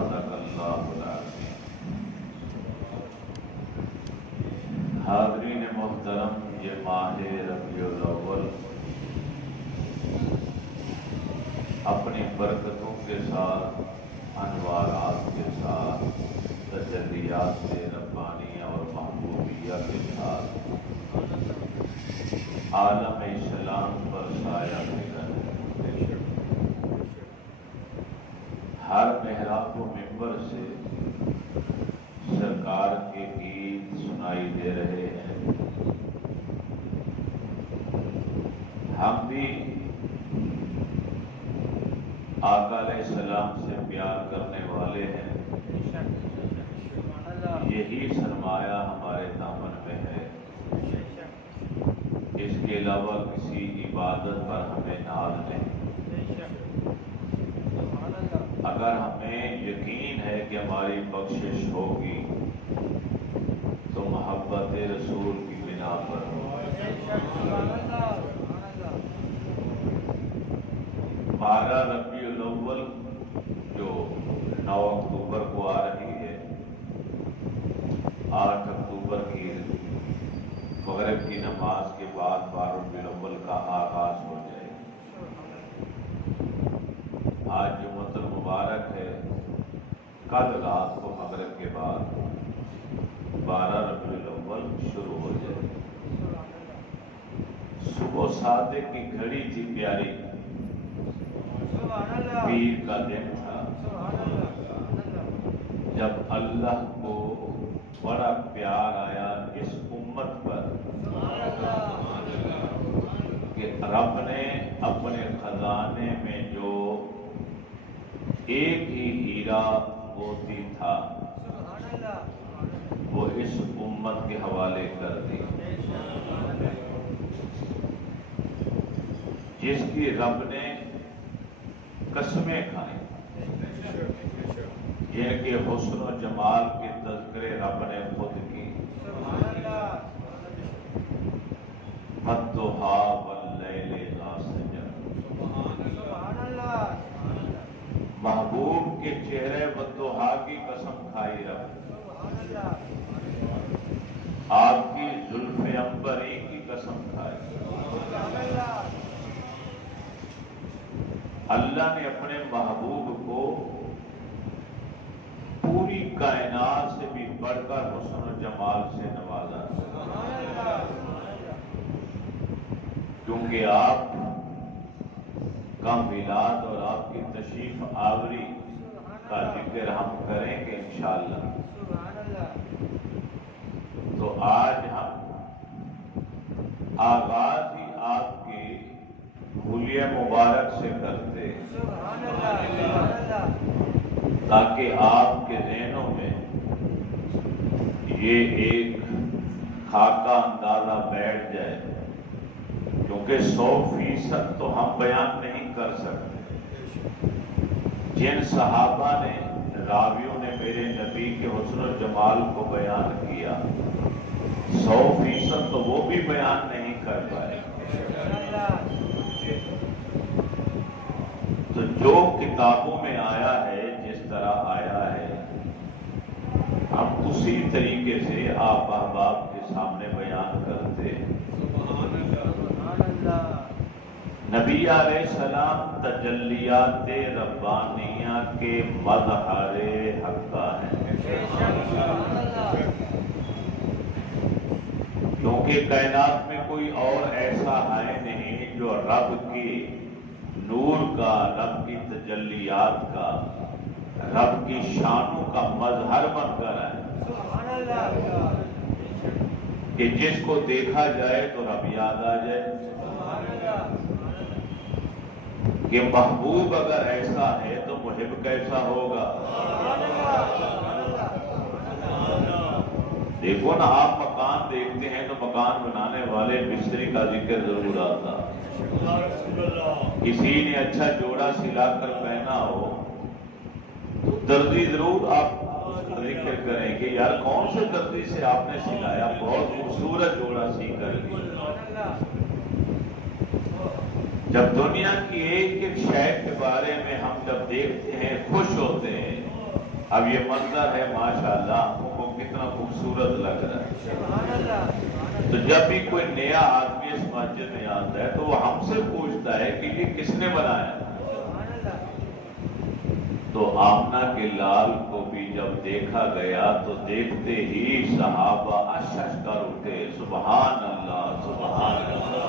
صدق اللہ العظیم۔ حاضرین محترم، یہ ماہ ربیع الاول اپنی برکتوں کے ساتھ، انوارات کے ساتھ، تجلیات ربانیہ اور محبوبیہ کے ساتھ عالم اسلام پر سایہ پھیرا ہے۔ ہر محراب و منبر سے سرکار کے گیت سنائی دے رہے ہیں۔ ہم بھی آقا علیہ السلام سے پیار کرنے والے ہیں، یہی سرمایہ ہمارے دامن میں ہے۔ اس کے علاوہ کسی عبادت پر ہمیں ناز نہیں۔ اگر ہمیں یقین ہے کہ ہماری بخشش ہوگی تو محبت رسول کی بنا پر ہوگی۔ 12 ربیع الاول جو 9 اکتوبر کو آ رہی ہے، 8 اکتوبر کی مغرب کی نماز کے بعد 12 ربیع الاول کا آغاز ہو جائے گا۔ آج جمعۃ المبارک ہے، کل رات کو مغرب کے بعد 12 ربیع الاول شروع ہو جائے گا۔ صبح صادق کی گھڑی تھی پیاری، پیر کا دن تھا، جب اللہ کو بڑا پیار آیا اس امت پر کہ رب نے اپنے خزانے میں جو ایک ہی ہیرا موتی تھا وہ اس امت کے حوالے کر دی، جس کی رب نے قسمیں کھائیں، جن کے حسن و جمال کے تذکرے رب نے خود کی۔ والضحیٰ واللیل اذا سجی، محبوب کے چہرے والضحیٰ کی قسم کھائی رب، آپ کی زلف عنبری کی قسم کھائی۔ اللہ نے اپنے محبوب کو پوری کائنات سے بھی بڑھ کر حسن و جمال سے نوازا، کیونکہ آپ کا میلاد اور آپ کی تشریف آوری کا ذکر ہم کریں گے انشاءاللہ۔ تو آج ہم آغاز ہی آپ کی حلیہ مبارک سے کرتے ہیں، تاکہ آپ کے ذہنوں میں یہ ایک خاکہ اندازہ بیٹھ جائے، کیونکہ 100% تو ہم بیان نہیں کر سکتے۔ جن صحابہ نے، راویوں نے میرے نبی کے حسن و جمال کو بیان کیا، 100% تو وہ بھی بیان نہیں کر پائے۔ تو جو کتابوں میں آیا ہے، جس طرح آیا ہے، ہم اسی طریقے سے آپ احباب کے سامنے بیان کرتے ہیں۔ نبی علیہ السلام تجلیات ربانیہ کے مظہر حقہ ہیں، کیونکہ کائنات میں کوئی اور ایسا ہے نہیں جو رب کی نور کا، رب کی تجلیات کا، رب کی شانوں کا مظہر بن کر آئے کہ جس کو دیکھا جائے تو رب یاد آ جائے۔ کہ محبوب اگر ایسا ہے تو محب کیسا ہوگا؟ دیکھو نا، آپ مکان دیکھتے ہیں تو مکان بنانے والے مستری کا ذکر ضرور آتا۔ کسی نے اچھا جوڑا سلا کر پہنا ہو تو درزی ضرور آپ ذکر کریں کہ یار کون سے درزی سے آپ نے سلایا، بہت خوبصورت جوڑا سی کر لیا۔ جب دنیا کی ایک ایک شے کے بارے میں ہم جب دیکھتے ہیں خوش ہوتے ہیں اب یہ منظر ہے ماشاءاللہ، آنکھوں کو کتنا خوبصورت لگ رہا ہے۔ تو جب بھی کوئی نیا آدمی اس مسجد میں آتا ہے تو وہ ہم سے پوچھتا ہے کہ یہ کس نے بنایا؟ تو آمنہ کے لال کو بھی جب دیکھا گیا تو دیکھتے ہی صحابہ اشش کر اٹھے، سبحان اللہ سبحان اللہ۔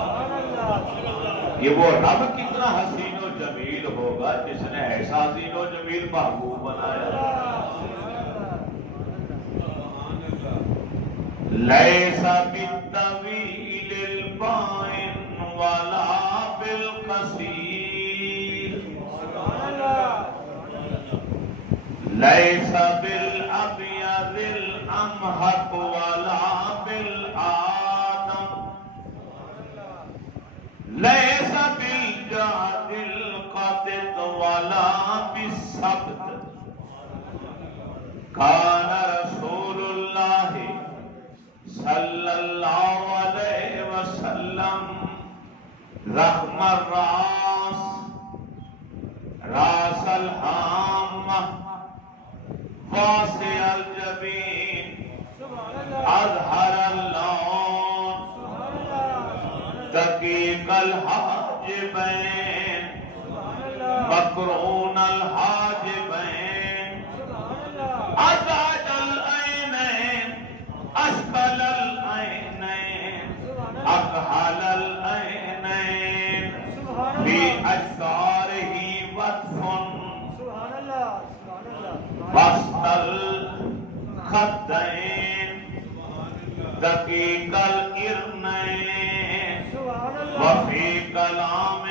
یہ وہ رب کتنا حسین و جمیل ہوگا جس نے ایسا حسین و جمیل محبوب بنایا۔ لیس بالطویل البائن ولا بالقصیر، لیس بالابیض الامحق ولا بالآدم، لیس بالجعد القطط ولا بالسبت، کان رسول اللہ صلی اللہ علیہ وسلم رحم الراس، راس الحامہ، واسع الجبین، اظہر اللون، دقیق الحاجبین، مقرون الحاجبین، ازعج العینین، اشکل العینین، اکحل العینین، فی اشعارہ وطف وسط الخدین، دقیق الارنین، وفی کلامہ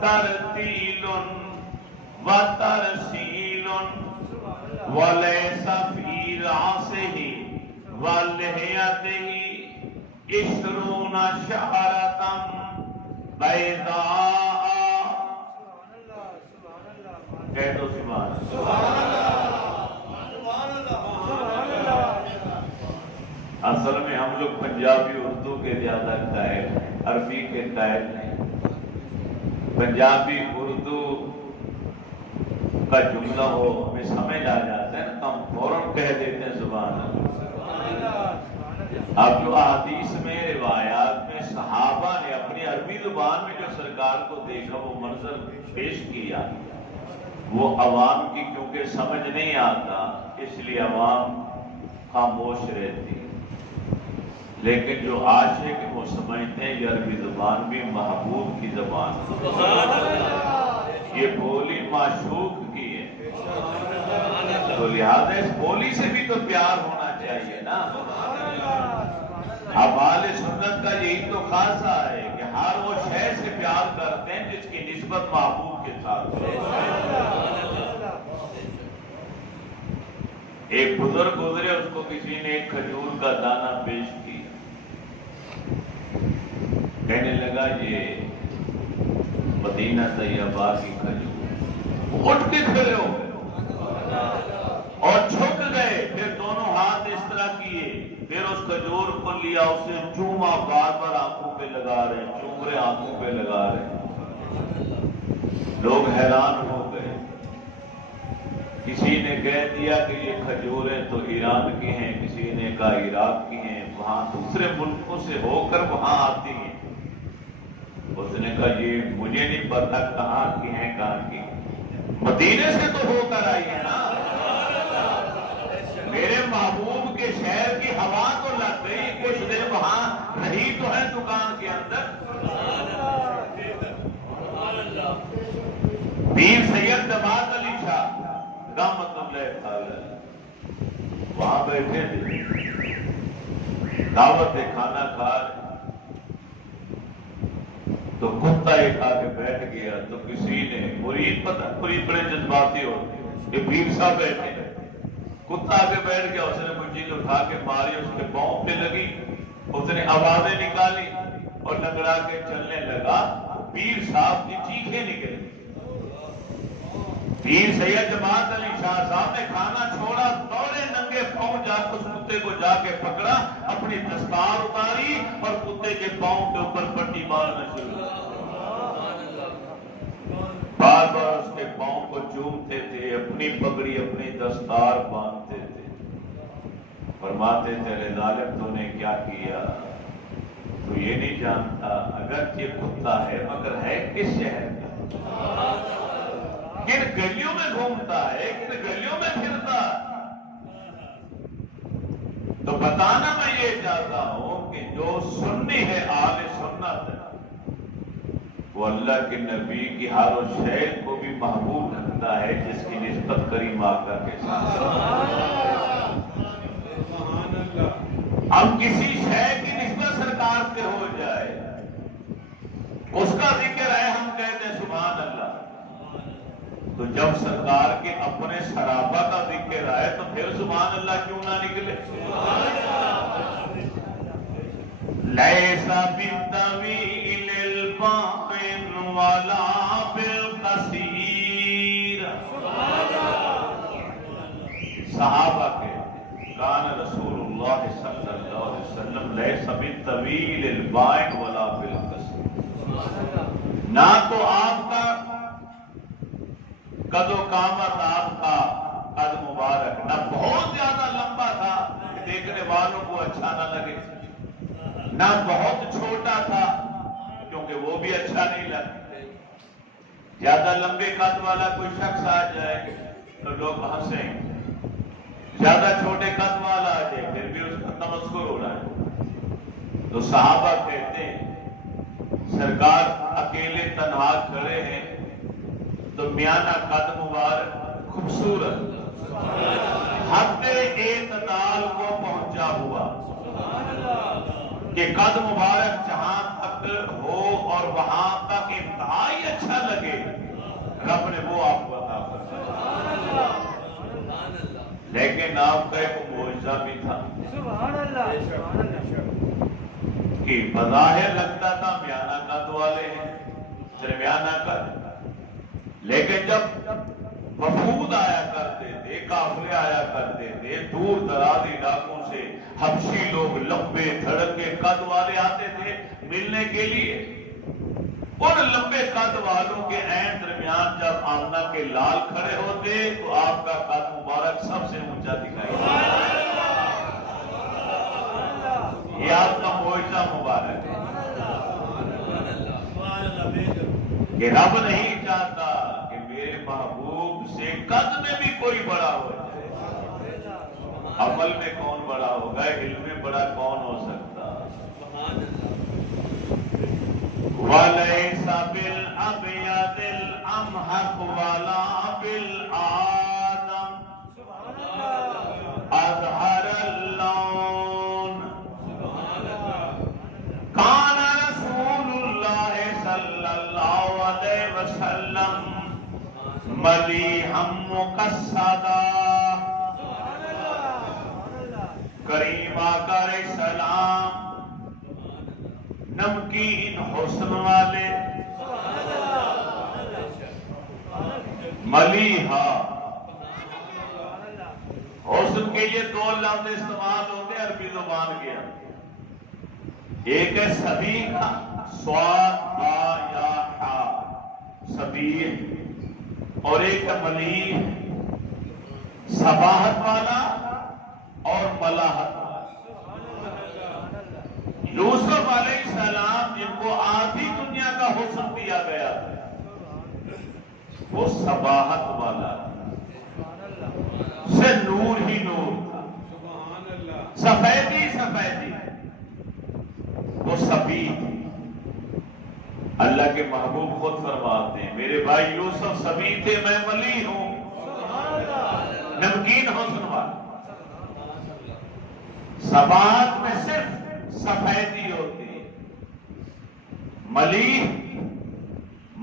ترتیل وترسیل، ولیس فی راسہ ولحیتہ عشرون شعرۃ بیضاء، کہہ دو سبحان اللہ۔ اصل میں ہم لوگ پنجابی اردو کے زیادہ قائل، عربی کے قائل نہیں۔ پنجابی اردو کا جملہ ہو ہمیں سمجھ آ جاتا ہے تو ہم فوراً کہہ دیتے ہیں سبحان اللہ۔ اب جو احادیث میں روایات میں صحابہ نے اپنی عربی زبان میں جو سرکار کو دیکھا وہ منظر پیش کیا، وہ عوام کی کیونکہ سمجھ نہیں آتا اس لیے عوام خاموش رہتی، لیکن جو عاشق وہ سمجھتے ہیں یہ عربی زبان بھی محبوب کی زبان ہے، یہ بولی معشوق کی ہے، تو لہذا اس بولی سے بھی تو پیار ہونا چاہیے نا۔ اب اہل سنت کا یہی تو خاصہ ہے کہ ہر وہ شے سے پیار کرتے ہیں جس کی نسبت محبوب کے ساتھ ہے۔ ایک بزرگ گزرے، اس کو کسی نے ایک کھجور کا دانہ پیش کیا، کہنے لگا یہ مدینہ طیبہ کی کھجور، اٹھ کے کھڑے ہو گئے اور جھک گئے، پھر دونوں ہاتھ اس طرح کیے، پھر اس کھجور کو لیا، اسے چوما، بار بار آنکھوں پہ لگا رہے، چوم رہے، آنکھوں پہ لگا رہے۔ لوگ حیران ہو گئے، کسی نے کہہ دیا کہ یہ کھجوریں تو ایران کی ہیں، کسی نے کہا عراق کی ہیں، وہاں دوسرے ملکوں سے ہو کر وہاں آتی ہیں۔ اس نے کہا یہ مجھے نہیں پتا کہاں کی ہیں، کہاں کی، مدینے سے تو ہو کر آئی ہے نا، میرے محبوب کے شہر کی ہوا تو لگ گئی، کچھ دیر وہاں رہی تو ہے دکان کے اندر۔ پیر سید جماعت علی شاہ رحمۃ اللہ تعالی وہاں بیٹھے تھے، دعوت کھانا کھا رہے، تو کتا ایک آ کے بیٹھ گیا، تو کسی نے مرید، پتہ مرید بڑے جذباتی ہوتے ہیں، یہ پیر صاحب بیٹھے، کتا آ کے بیٹھ گیا، اس نے کوئی چیز اٹھا کے ماری، اس کے پاؤں پہ لگی، اس نے آوازیں نکالی اور لنگڑا کے چلنے لگا، پیر صاحب کی چیخیں نکل گئی۔ پیر سید جماعت علی شاہ صاحب نے کھانا چھوڑا، دوڑے ننگے پاؤں جا کے اس کتے کو جا کے پکڑا، اپنی دستار اتاری اور کتے کے پاؤں کے اوپر پٹی مارنا شروع کیا۔ بار بار اس کے پاؤں کو چومتے تھے، اپنی اپنی پگڑی اپنی دستار باندھتے تھے، فرماتے تھے ارے ظالم تو نے کیا کیا، تو یہ نہیں جانتا اگرچہ کتا ہے مگر ہے کس شہر کا، کن گلیوں میں گھومتا ہے، کن گلیوں میں پھرتا۔ تو بتانا میں یہ چاہتا ہوں کہ جو سنی ہے اہل سنت ہے وہ اللہ کے نبی کی ہر اس شے کو بھی محبوب رکھتا ہے جس کی نسبت کریم آقا کے ساتھ۔ اب کسی شے کی نسبت سرکار سے ہو جائے، اس کا ذکر ہے، ہم کہتے ہیں سبحان اللہ، تو جب سرکار کے اپنے صحابہ کا ذکر آئے تو پھر سبحان اللہ کیوں نہ نکلے؟ لیس بالطویل البائن ولا بالقصیر، صحابہ کے کان رسول اللہ صلی اللہ علیہ وسلم لیس بالطویل البائن ولا بالقصیر، نہ تو آپ کا قد و قامت آپ کا قد مبارک نہ بہت زیادہ لمبا تھا کہ دیکھنے والوں کو اچھا نہ لگے، نہ بہت چھوٹا تھا کیونکہ وہ بھی اچھا نہیں لگتا۔ زیادہ لمبے قد والا کوئی شخص آ جائے تو لوگ ہنسیں، زیادہ چھوٹے قد والا آ جائے پھر بھی اس کا تمسخر ہو رہا ہے۔ تو صحابہ کہتے ہیں سرکار اکیلے تنہا کھڑے ہیں تو میانہ قد مبارک خوبصورت حد اعتدال کو پہنچا ہوا کہ قد مبارک جہاں تک ہو اور وہاں تک انتہائی اچھا لگے، رب نے وہ آپ کو عطا فرمایا۔ لیکن آپ کا ایک معجزہ بھی تھا کہ بظاہر لگتا تھا میانہ قد والے ہیں، درمیانہ قد، لیکن جب وفود آیا کرتے تھے، قافلے آیا کرتے تھے، دور دراز علاقوں سے حبشی لوگ لمبے دھڑکے قد والے آتے تھے ملنے کے لیے، ان لمبے قد والوں کے عین درمیان جب آمنہ کے لال کھڑے ہوتے تو آپ کا قد مبارک سب سے اونچا دکھائی دیتا۔ یہ آپ کا معجزہ مبارک ہے کہ رب نہیں چاہتا کہ میرے محبوب سے قد میں بھی کوئی بڑا ہو جائے۔ عمل میں کون بڑا ہوگا، علم میں بڑا کون ہو سکتا؟ وَلَيْسَ بِالْأَبْيَضِ الْأَمْحَقِ وَلَا بِالْآدَمِ أَظْهَرَ اللَّوْنَ كَانَ رَسُولُ اللَّهِ صَلَّى اللَّهُ عَلَيْهِ وَسَلَّمَ مَلِيحًا مُقَصَّدًا، کریم آقا علیہ السلام نمکین حسن والے، ملیحا، حسن کے یہ دو لفظ استعمال ہوتے ہیں عربی زبان کے، ایک ہے سبیح، صاد با یا حا، سبیح، اور ایک ہے ملیح، صباحت والا اور ملاحت والا۔ یوسف علیہ السلام جن کو آدھی دنیا کا حسن دیا گیا وہ صباحت والا سے نور ہی نور تھا، سفیدی سفیدی، وہ سبیح۔ اللہ کے محبوب خود فرماتے ہیں میرے بھائی یوسف سبیح تھے، میں ملیح ہوں، نمکین حسن والا۔ صباحت میں صرف سفیدی ہوتی ہے، ملیح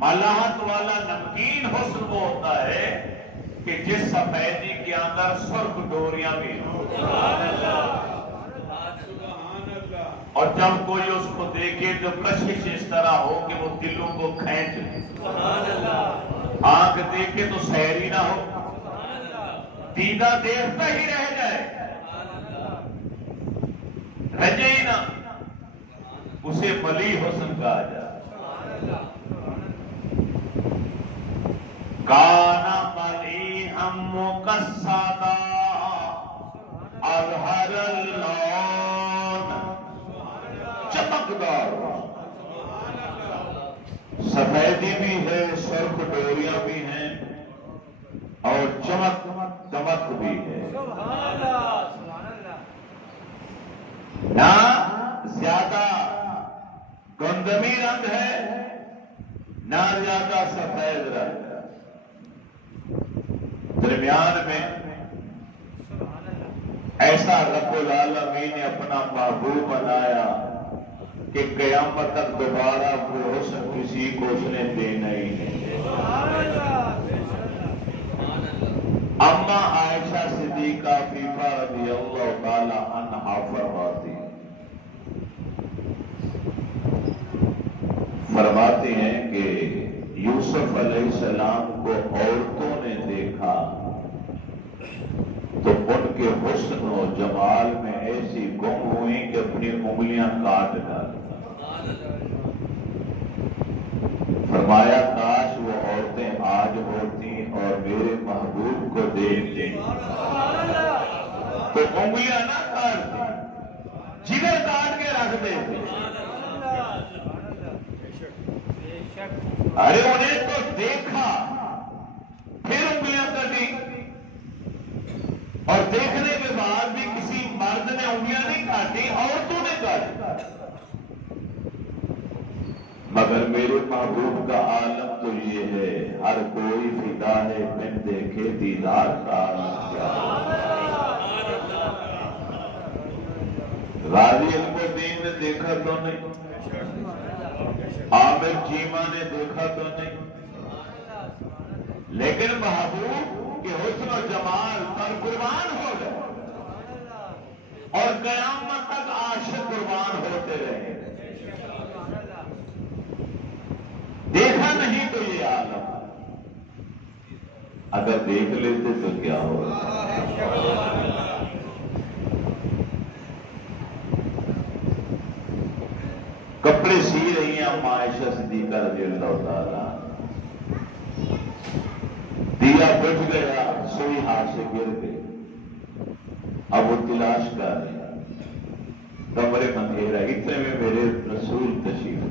ملاحت والا نمکین حسن وہ ہوتا ہے کہ جس سفیدی کے اندر سرخ ڈوریاں بھی ہوں، اور جب کوئی اس کو دیکھے تو کشش اس طرح ہو کہ وہ دلوں کو کھینچ لے، آنکھ دیکھے تو سحری نہ ہو، دیدہ دیکھتا ہی رہ جائے، رجے ہی نہ، اسے ملیح حسن کہا جائے۔ کانا ملیحا شمع کالسادا اظہر اللون، چمکدار، سفیدی بھی ہے، سرخ ڈوریاں بھی ہیں، اور چمک دمک بھی ہے۔ نہ زیادہ گندمی رنگ ہے، نہ زیادہ سفید رنگ، درمیان میں ایسا رب العالمین نے اپنا محبوب بنایا کہ قیامت تک دوبارہ وہ حسن کسی کو اس نے دینا ہی نہیں۔ اما عائشہ صدیقہ عفیفہ رضی اللہ تعالی عنہا فرماتی ہیں کہ یوسف علیہ السلام کو عورتوں نے دیکھا تو ان کے حسن و جمال میں ایسی گم ہوئی کہ اپنی انگلیاں کاٹ ڈالی۔ فرمایا کاش وہ عورتیں آج ہوتی اور میرے محبوب کو دیکھتی تو انگلیاں نہ کاٹتی، جگر کاٹ کے رکھ دیتی۔ ارے انہیں تو دیکھا پھر انگلیاں کٹی، اور دیکھنے کے بعد بھی کسی مرد نے انگلیاں نہیں کاٹی، عورتوں نے کاٹی۔ مگر میرے محبوب کا عالم تو یہ ہے، ہر کوئی فدا ہے بن دیکھے دیدار کا کیا۔ غازی علم الدین نے دیکھا تو نہیں، عامر چیمہ نے دیکھا تو نہیں، لیکن محبوب کے حسن و جمال پر قربان ہو گئے، اور قیامت تک عاشق قربان ہوتے رہے۔ دیکھا نہیں تو یہ عالم، اگر دیکھ لیتے تو کیا ہوگا۔ کپڑے سی رہی ہیں اما عائشہ صدیقہ رضی اللہ تعالیٰ، دیا بجھ گیا، سوئی ہاتھ سے گر گئی، اب وہ تلاش کر رہے ہیں، کمرے میں اندھیرا، اتنے میں میرے رسول تشریف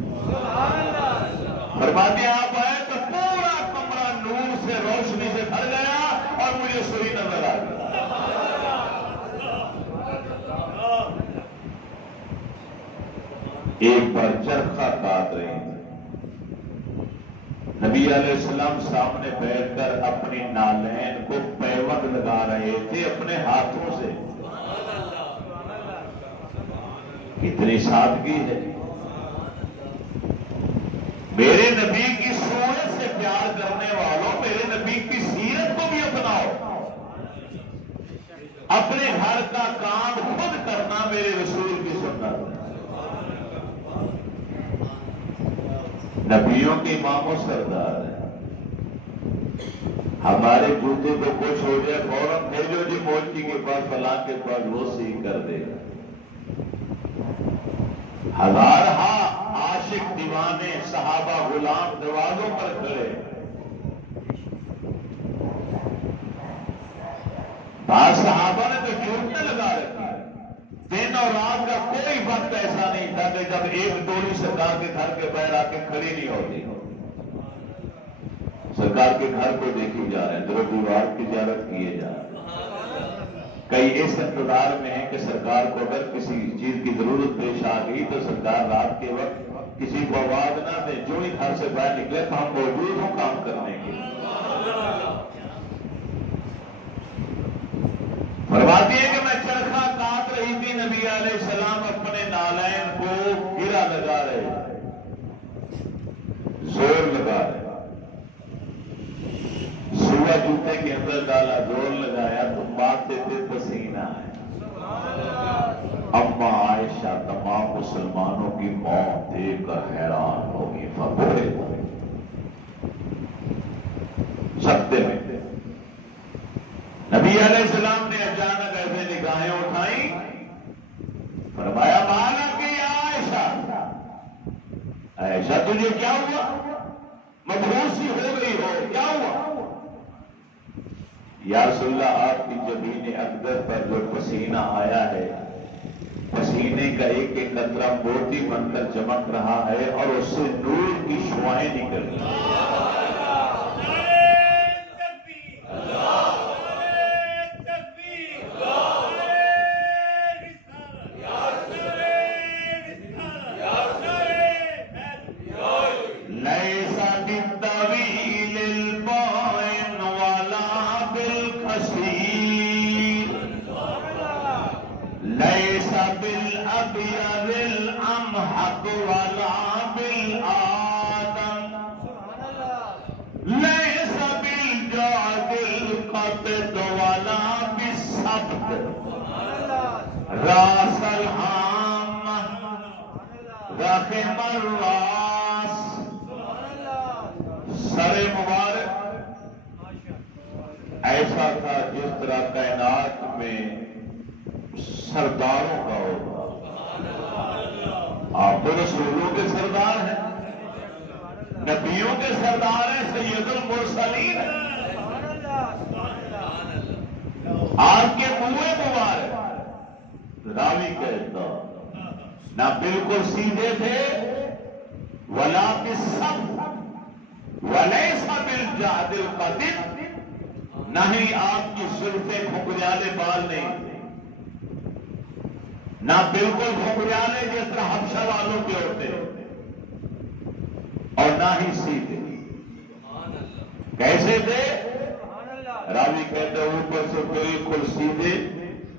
فرماتے ہیں آپ آئے تو پورا کمرہ نور سے روشنی سے بھر گیا اور مجھے سوئی نظر آ گئی۔ ایک بار چرخہ کاٹ رہے تھے، نبی علیہ السلام سامنے بیٹھ کر اپنی نالین کو پیوند لگا رہے تھے اپنے ہاتھوں سے۔ کتنی سادگی ہے، میرے نبی کی صورت سے پیار کرنے والوں، میرے نبی کی سیرت کو بھی اپناؤ۔ اپنے گھر کا کام خود کرنا میرے رسول کی سنت ہے۔ نبیوں کے امام و سردار ہیں، ہمارے جوتے کو کچھ ہو جائے فوراً بھیجو جی مولوی کے پاس، فلاں کے پاس، وہ صحیح کر دے گا۔ ہزارہا عاشق دیوانے صحابہ غلام دروازوں پر کھڑے، بعض صحابہ نے تو جوڑنے لگا رکھی، دن اور رات کا کوئی وقت ایسا نہیں تھا کہ جب ایک ڈولی سرکار کے گھر کے باہر آ کے کھڑی نہیں ہوتی۔ سرکار کے گھر کو دیکھی جا رہے ہیں، در و دیوار کی زیارت کیے جا رہے ہیں، کئی اس انتظار میں ہیں کہ سرکار کو اگر کسی چیز کی ضرورت پیش آ گئی تو سرکار رات کے وقت کسی کو آواز نہ دے، جو ہی گھر سے باہر نکلے تو ہم موجود ہوں کام کرنے کے۔ فرماتی ہے کہ میں چرخہ کاٹ رہی تھی، نبی علیہ السلام اپنے نالین کو گرا لگا رہے، زور لگا رہے، سوا جوتے کے اندر ڈالا، زور لگایا تو ماتھے پہ پسینہ ہے۔ اما عائشہ تمام مسلمانوں کی موت دیکھ کر حیران ہوگی، فبوڑے سکتے میں نبی علیہ السلام نے اچانک ایسے نگاہیں اٹھائیں، فرمایا مالا کی عائشہ، عائشہ تجھے کیا ہوا؟ مبہوسی ہو گئی ہو، کیا ہوا؟ یا رسول اللہ آپ کی جبین اقدس پر جو پسینہ آیا ہے، پسینے کا ایک ایک قطرہ موتی بن کر چمک رہا ہے اور اس سے نور کی شعائیں نکل رہی ہیں۔ راس الحام رحم الراس، سر مبارک ایسا تھا جس طرح کائنات میں سرداروں کا ہوگا۔ آپ تو رسولوں کے سردار ہیں، نبیوں کے سردار ہیں، سید المرسلین ہیں۔ آپ کے منہ مبارک راوی کہتا نہ بالکل سیدھے تھے، ولا بالسبت ولیسا بالجعد القدم، نہ ہی آپ کی زلفیں کھکریالے بال نہیں تھے، نہ بالکل کھکریالے جس طرح حبشہ والوں کے ہوتے، اور نہ ہی سیدھے۔ کیسے تھے؟ راوی کہتے اوپر سے بالکل سیدھے،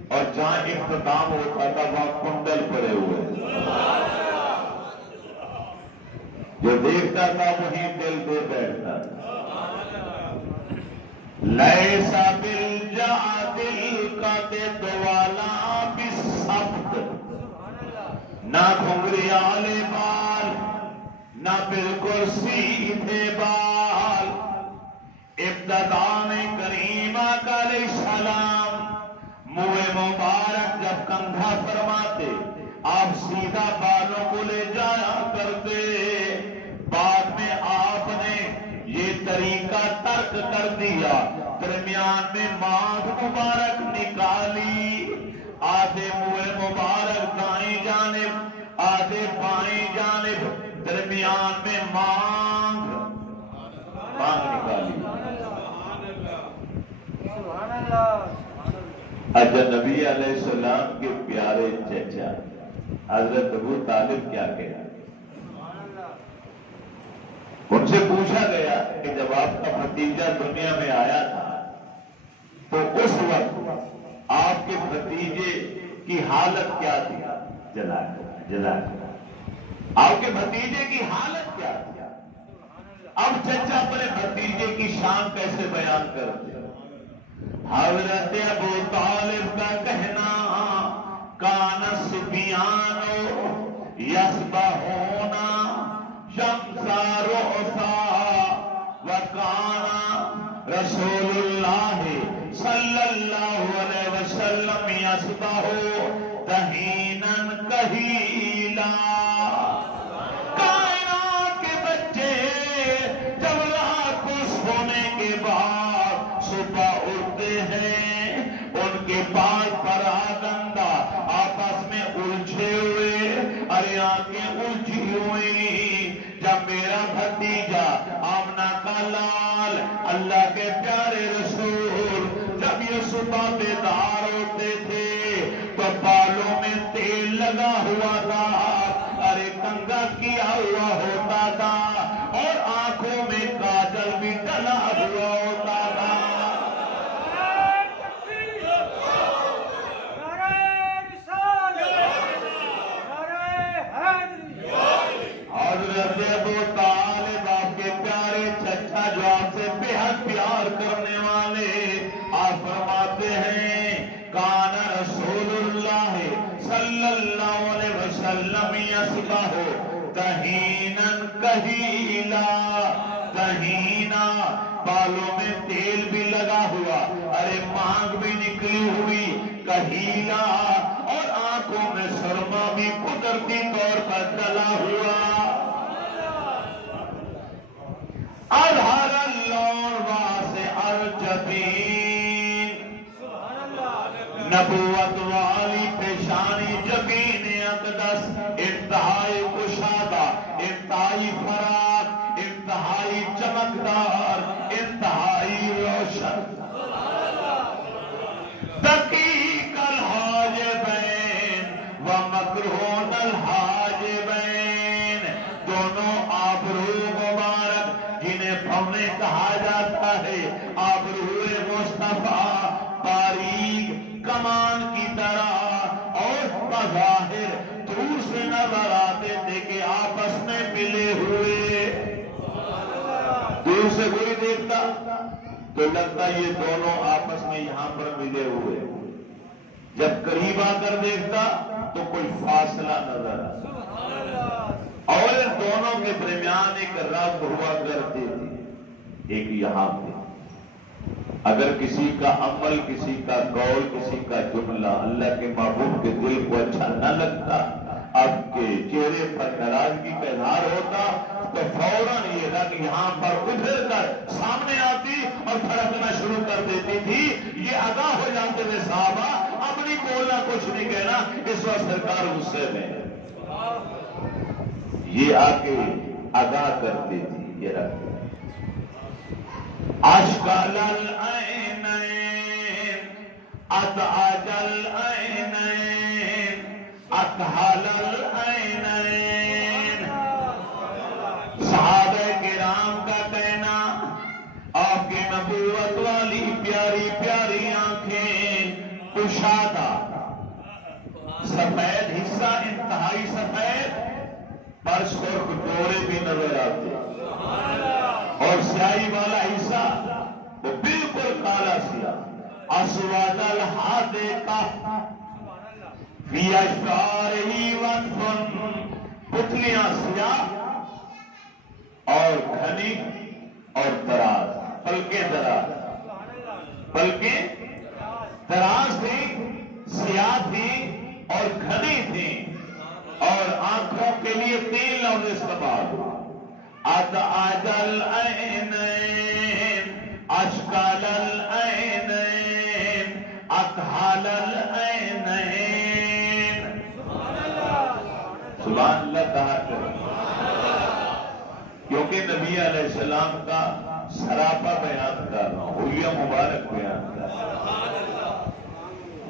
اور جہاں اختتام ہوتا تھا وہاں کنڈل پڑے ہوئے، جو دیکھتا تھا وہی دل دے بیٹھتا تھا۔ لیسا بالجعد القدد ولا بالسبت، نہ گھنگریالے بال نہ بالکل سیدھے بال۔ ابتداء میں کریم آقا علیہ السلام منہ مبارک جب کندھا فرماتے آپ سیدھا بالوں کو لے جایا کرتے، بعد میں آپ نے یہ طریقہ ترک کر دیا، درمیان میں مانگ مبارک نکالی، آدھے منہ مبارک دائیں جانب آدھے بائیں جانب، درمیان میں مانگ نکالی۔ اجل نبی علیہ السلام کے پیارے چچا حضرت ابو طالب کیا کہا؟ ان سے پوچھا گیا کہ جب آپ کا بھتیجا دنیا میں آیا تھا تو اس وقت آپ کے بھتیجے کی حالت کیا تھی؟ جلا آپ کے بھتیجے کی حالت کیا تھی؟ اب چچا اپنے بھتیجے کی شان کیسے بیان کرتے؟ حضرت ابو طالب کا کہنا کان صبیان یسبحون شمسا رؤسا وکان رسول اللہ صلی اللہ علیہ وسلم یسبح دہینا کہیلا۔ کائنات کے بچے جب رات کو سونے کے بعد صبح اٹھتے ہیں، ان کے بال پراگندہ آپس میں الجھے ہوئے، ارے آنکھیں الجھی ہوئی۔ جب میرا بھتیجا آمنہ کا لال اللہ کے پیارے رسول جب یہ صبح بیدار ہوتے تھے تو بالوں میں تیل لگا ہوا تھا، ارے کنگا کیا ہوا ہوتا تھا، اور آنکھوں میں کاجل بھی ڈلا ہوا ہوتا تھا۔ حضرت ابو طالب آپ کے پیارے چچا جو آپ سے بے حد پیار کرنے والے، آپ فرماتے ہیں کان رسول اللہ صلی اللہ علیہ وسلم یسبح دہینا کہیلا۔ دہینا بالوں میں تیل بھی لگا ہوا، ارے مانگ بھی نکلی ہوئی، کہیلا اور آنکھوں میں سرما بھی قدرتی طور پر ڈلا ہوا۔ اظہر اللون واسع الجبین نبوت والی پیشانی جبین اقدس، انتہائی کشادہ، انتہائی فراخ، انتہائی چمکدار، انتہائی روشن، دقیق الحاجبین ومکرون الحاجبین، دونوں آبرو مبارک جنہیں پھونے کہا جاتا ہے، آبرو مصطفیٰ باریک کمان کی طرح اور بظاہر دور سے نظر آتے تھے کہ آپس میں ملے ہوئے، دور سے کوئی دیکھتا تو لگتا یہ دونوں آپس میں یہاں پر ملے ہوئے، جب قریب آ کر دیکھتا تو کوئی فاصلہ نظر آتا، اور ان دونوں کے درمیان ایک رگ ہوا کرتی تھی، ایک یہاں پہ اگر کسی کا عمل، کسی کا قول، کسی کا جملہ اللہ کے محبوب کے دل کو اچھا نہ لگتا، آپ کے چہرے پر ناراضگی کا اظہار ہوتا تو فوراً یہ رگ یہاں پر ابھر کر سامنے آتی اور پھڑکنا شروع کر دیتی تھی۔ یہ آگاہ ہو جاتے تھے صحابہ، اب نہیں بولنا، کچھ نہیں کہنا، اس وقت سرکار غصے میں، یہ آ کے آگاہ کرتی تھی یہ رگ۔ اشکال العینین ادعج العینین اکحل العینین، صحابہ کرام کا کہنا آپ کی نبوت والی پیاری پیاری آنکھیں کشادہ، سفید حصہ انتہائی سفید، پر سرخ ڈورے بھی نظر آتے، اور سیاہی والا حصہ وہ بالکل کالا سیاہ، اسود الحادقہ فی اشعارہ وطن، پتلیاں سیاہ اور گھنی اور دراز، پلکیں دراز، پلکیں دراز تھی، سیاہ تھی اور گھنی تھی، اور آنکھوں کے لیے 3 لفظ استعمال ہوا، ادعج العینین اشکال العینین اکحل العینین، سبحان اللہ کہا کریں، کیونکہ نبی علیہ السلام کا سراپا بیان کر رہا ہوں، حلیہ مبارک بیان کر رہا ہوں،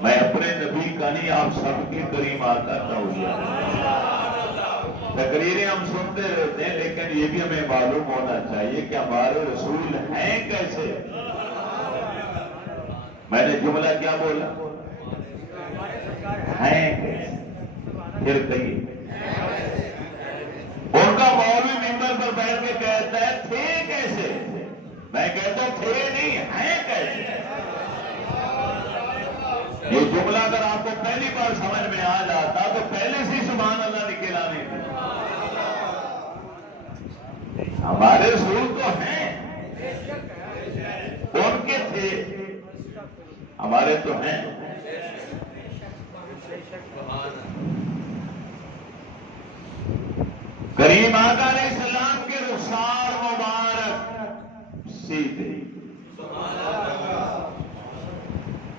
میں اپنے نبی کا نہیں، آپ سب کے کریم آقا کا حلیہ۔ تقریریں ہم سنتے رہتے ہیں، لیکن یہ بھی ہمیں معلوم ہونا چاہیے کہ ہمارے رسول ہیں کیسے۔ میں نے جملہ کیا بولا؟ ہیں کیسے؟ پھر کہیے، ان کا مولوی ممبر پر بیٹھ کے کہتا ہے تھے کیسے، میں کہتا ہوں تھے نہیں، ہیں کیسے۔ یہ جملہ اگر آپ کو پہلی بار سمجھ میں آ جاتا تو پہلے سے سبحان اللہ نکلانے تھے۔ ہمارے رسول تو ہیں، ان کے تھے، ہمارے تو ہیں۔ کریم آقا علیہ السلام کے رخسار مبارک سیدھے،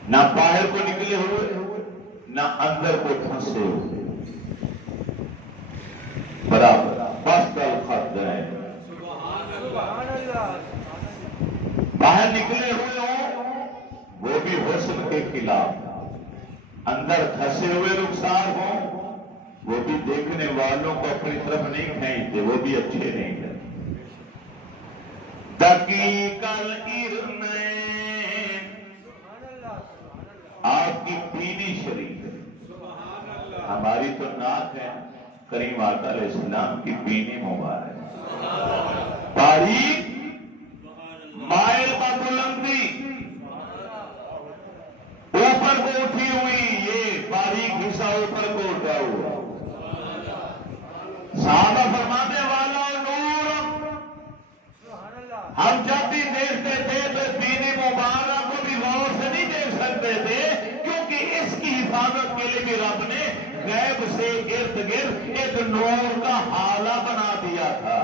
نہ باہر کو نکلے ہوئے نہ اندر کو پھنسے ہوئے، برابر بست الخدین، باہر نکلے ہوئے ہوں وہ بھی حسن کے خلاف، اندر دھسے ہوئے رخسار ہوں وہ بھی دیکھنے والوں کو اپنی طرف نہیں کھینچتے، وہ بھی اچھے نہیں کرتے۔ دقیق العرنین، آپ کی بینی شریف ہے، ہماری تو ناک ہے، کریم آقا علیہ السلام کی بینی مبارک، باریک مائل کا بلندی، اوپر کو اٹھی ہوئی، یہ باریک حصہ اوپر کو اٹھا ہوا، صحابہ فرمانے والا نور، ہم جب بھی دیکھتے تھے تو بینی مبارک کو بھی غور سے نہیں دیکھ سکتے تھے، کیونکہ اس کی حفاظت کے لیے بھی رب نے غیب سے ارد گرد ایک نور کا حالہ بنا دیا تھا،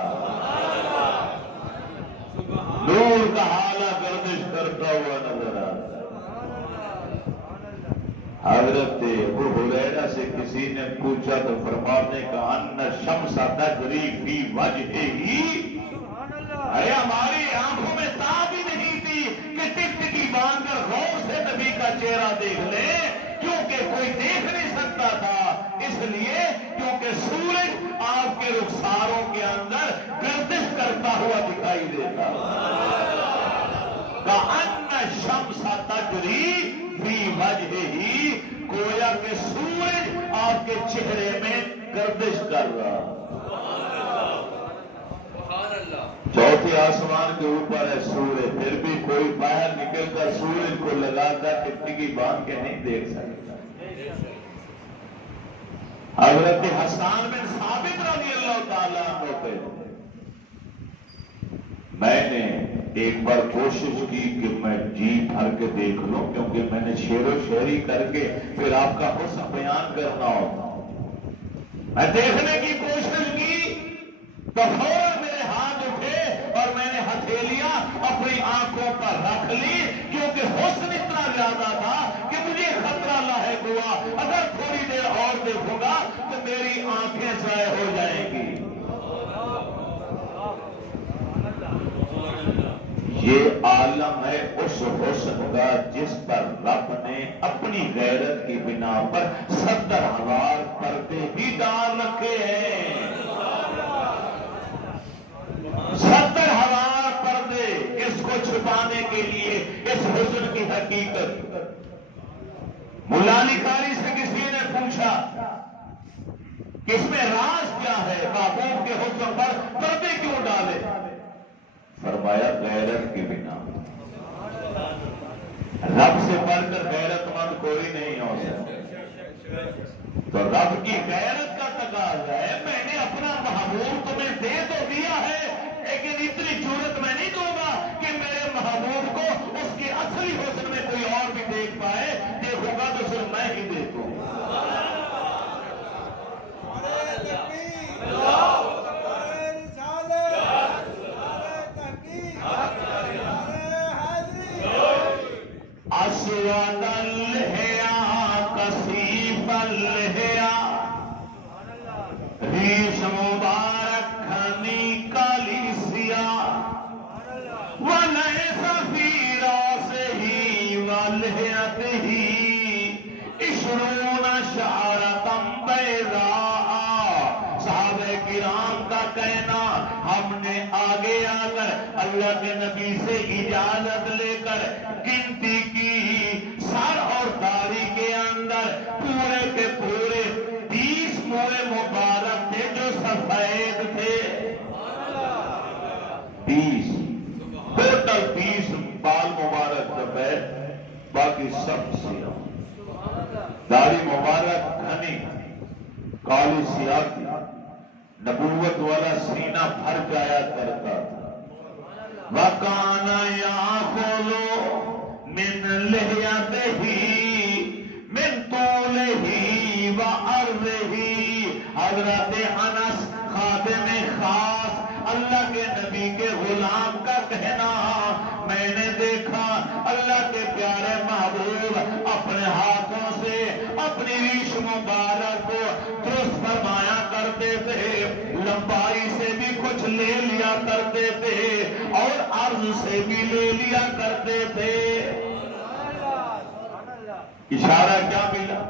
نور کا حالہ گردش کرتا ہوا نظر آتا۔ حضرت ابو ہریرہ سے کسی نے پوچھا تو فرمانے کا ان الشمس تجری فی وجہہ، اے ہماری آنکھوں میں تاب ہی نہیں تھی کہ ٹکٹکی باندھ کر غور سے نبی کا چہرہ دیکھ لیں، کیونکہ کوئی دیکھ نہیں سکتا تھا، اس لیے کیونکہ سورج آپ کے رخساروں کے اندر گردش کرتا ہوا دکھائی دیتا۔ کأن الشمس تجری فی وجہہ، گویا کہ سورج آپ کے چہرے میں گردش کر رہا۔ چوتھے آسمان کے اوپر ہے سورج، پھر بھی کوئی باہر نکل کر سورج کو لگا کر ٹکٹکی باندھ کے نہیں دیکھ سکتا۔ حضرت حسان بن ثابت رضی اللہ تعالیٰ عنہ کہتے، میں نے ایک بار کوشش کی کہ میں جی بھر کے دیکھ لوں، کیونکہ میں نے شعر و شاعری کر کے پھر آپ کا حسن بیان کرنا ہوتا۔ میں دیکھنے کی کوشش کی تو فوراً میرے ہاتھ اٹھے اور میں نے ہتھیلیاں اپنی آنکھوں پر رکھ لی، کیونکہ حسن اتنا زیادہ تھا کہ مجھے خطرہ لاحق ہوا، اگر تھوڑی دیر اور دیکھوں گا تو میری آنکھیں ضائع ہو جائیں گی۔ یہ عالم ہے اس حسن کا جس پر رب نے اپنی غیرت کی بنا پر 70,000 پردے بھی ڈال رکھے ہیں۔ 70,000 پردے اس کو چھپانے کے لیے، اس حسن کی حقیقت۔ ملا علی قاری سے کسی نے پوچھا کہ اس میں راز کیا ہے، محبوب کے حسن پر پردے کیوں ڈالے؟ فرمایا غیرت کی بنا، رب سے بڑھ کر غیرت مند کوئی نہیں ہو سکتا، تو رب کی غیرت کا تقاضا ہے۔ میں نے اپنا محبوب تمہیں دے تو دیا ہے، لیکن اتنی جرأت میں نہیں دوں گا کہ میرے محبوب کو اس کے اصلی حسن میں کوئی اور بھی دیکھ پائے، دیکھوں گا تو صرف میں ہی دیکھوں۔ اسود الحیا کثیف الحیا، ریش مبارک کھنی کالی سیاہ، ولیس فی راسہ ولحیتہ عشرون شعرۃ بیضاء۔ صحابہ کرام کا کہنا، ہم نے آگے آ کر اللہ کے نبی سے اجازت لے کر گنتی کی، سر اور داڑھی کے اندر پورے کے پورے 30 موئے مبارک تھے جو سفید تھے۔ 30 ٹوٹل 30 بال مبارک سفید، باقی سب سیاہ۔ داڑھی مبارک گھنی کالی سیاہ تھی، نبوت والا سینہ بھر جایا کرتا تھا۔ وَكَانَ يَأْخُذُ مِنْ لِحْيَتِهِ مِنْ طُولِهِ وَعَرْضِهِ۔ حضرت انس خادم خاص اللہ کے نبی کے غلام کا کہنا، میں نے دیکھا اللہ کے پیارے محبوب اپنے ہاتھوں سے اپنی ریش مبارک کو درست فرمایا کرتے تھے، لمبائی سے بھی کچھ لے لیا کرتے تھے اور عرض سے بھی لے لیا کرتے تھے۔ اشارہ کیا ملا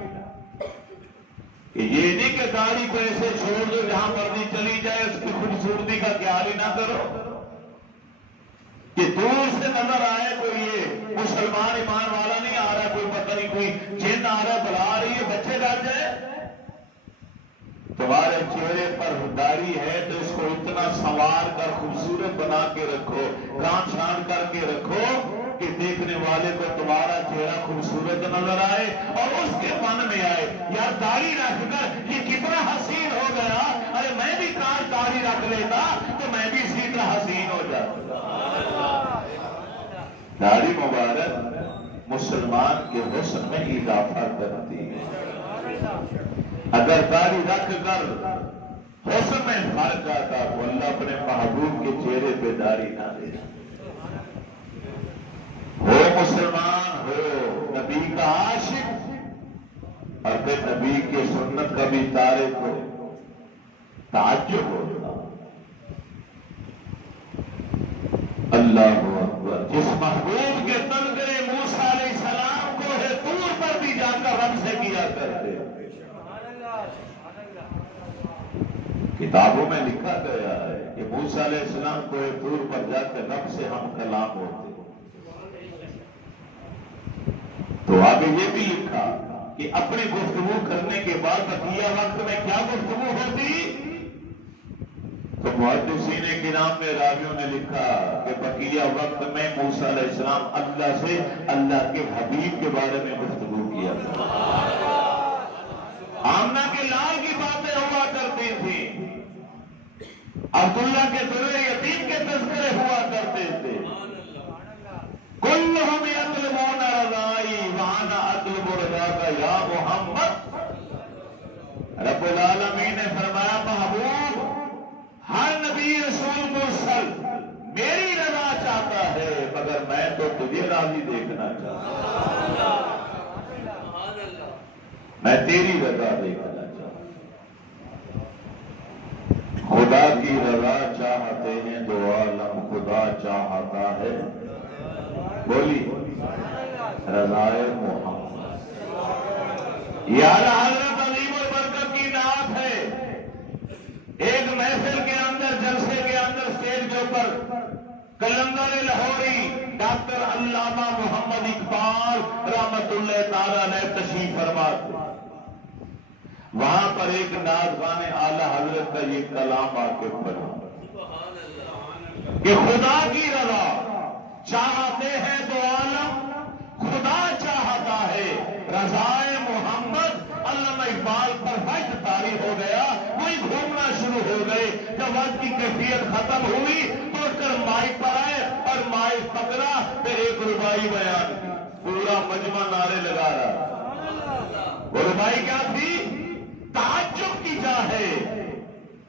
کہ یہ نہیں کہ داڑھی کو ایسے چھوڑ دو جہاں مرضی چلی جائے، اس کی خوبصورتی کا خیال ہی نہ کرو کہ دور سے نظر آئے کوئی یہ مسلمان ایمان والا نہیں آ رہا، کوئی پتہ نہیں کوئی جن آ رہا بلا رہی ہے، بچے ڈال جائے۔ تمہارے چہرے پر داڑھی ہے تو اس کو اتنا سنوار کر خوبصورت بنا کے رکھو، کان چھان کر کے رکھو کہ دیکھنے والے کو تمہارا چہرہ خوبصورت نظر آئے اور اس کے من میں آئے یار داڑھی رکھ کر یہ کتنا حسین ہو گیا، ارے میں بھی کاش داڑھی رکھ لیتا تو میں بھی اسی طرح حسین ہو جاتا۔ داڑھی مبارک مسلمان کے حسن میں اضافہ کرتی ہے۔ اگر داڑھی رکھ کر حسن میں فرق آتا تو اللہ اپنے محبوب کے چہرے پہ داڑھی نہ دے۔ ہو مسلمان، ہو نبی کا عاشق، سنت کا بھی تارک ہو، تعجب ہوتا۔ اللہ اکبر، جس محبوب کے تذکرے موسیٰ علیہ السلام کو ہے طور پر بھی جا کر رب سے کیا کرتے، کتابوں میں لکھا گیا ہے کہ موسیٰ علیہ السلام کو ہے طور پر جا کر رب سے ہم کلام ہوتے۔ تو آگے یہ بھی لکھا کہ اپنی گفتگو کرنے کے بعد بقیہ وقت میں کیا گفتگو ہوتی؟ تو محدثین کرام میں راویوں نے لکھا کہ بقیہ وقت میں موسیٰ علیہ السلام اللہ سے اللہ کے حبیب کے بارے میں گفتگو کیا تھا، آمنہ کے لال کی باتیں ہوا کرتی تھی، عبداللہ کے در یتیم کے تذکرے ہوا کرتے تھے، کلہم یطلبون رضائی وانا اطلب رضاک یا محمد۔ رب العالمین نے فرمایا محبوب، ہر نبی رسول مرسل میری رضا چاہتا ہے، مگر میں تو تجھے راضی دیکھنا چاہتا ہوں، میں تیری رضا دیکھنا چاہتا ہوں۔ خدا کی رضا چاہتے ہیں تو عالم خدا چاہتا ہے، بولی رضائے محمد۔ یہ اعلیٰ حضرت عظیم البرکت کی نعت ہے۔ ایک محفل کے اندر، جلسے کے اندر، اسٹیج کے اوپر قلندر لاہوری ڈاکٹر علامہ محمد اقبال رحمت اللہ تعالی علیہ تشریف فرما تھے۔ وہاں پر ایک نعت خوان اعلیٰ حضرت کا یہ کلام آ کے پڑھا کہ خدا کی رضا چاہتے ہیں تو عالم خدا چاہتا ہے، رضائے محمد۔ علامہ اقبال پر وقت طاری ہو گیا، وہی گھومنا شروع ہو گئے۔ جب وقت کی کیفیت ختم ہوئی تو اٹھ کر مائک پر آئے اور مائک پکڑا، پھر ایک ربائی بیان کی، پورا مجمع نعرے لگا رہا۔ وہ ربائی کیا تھی؟ تعجب کی جا ہے،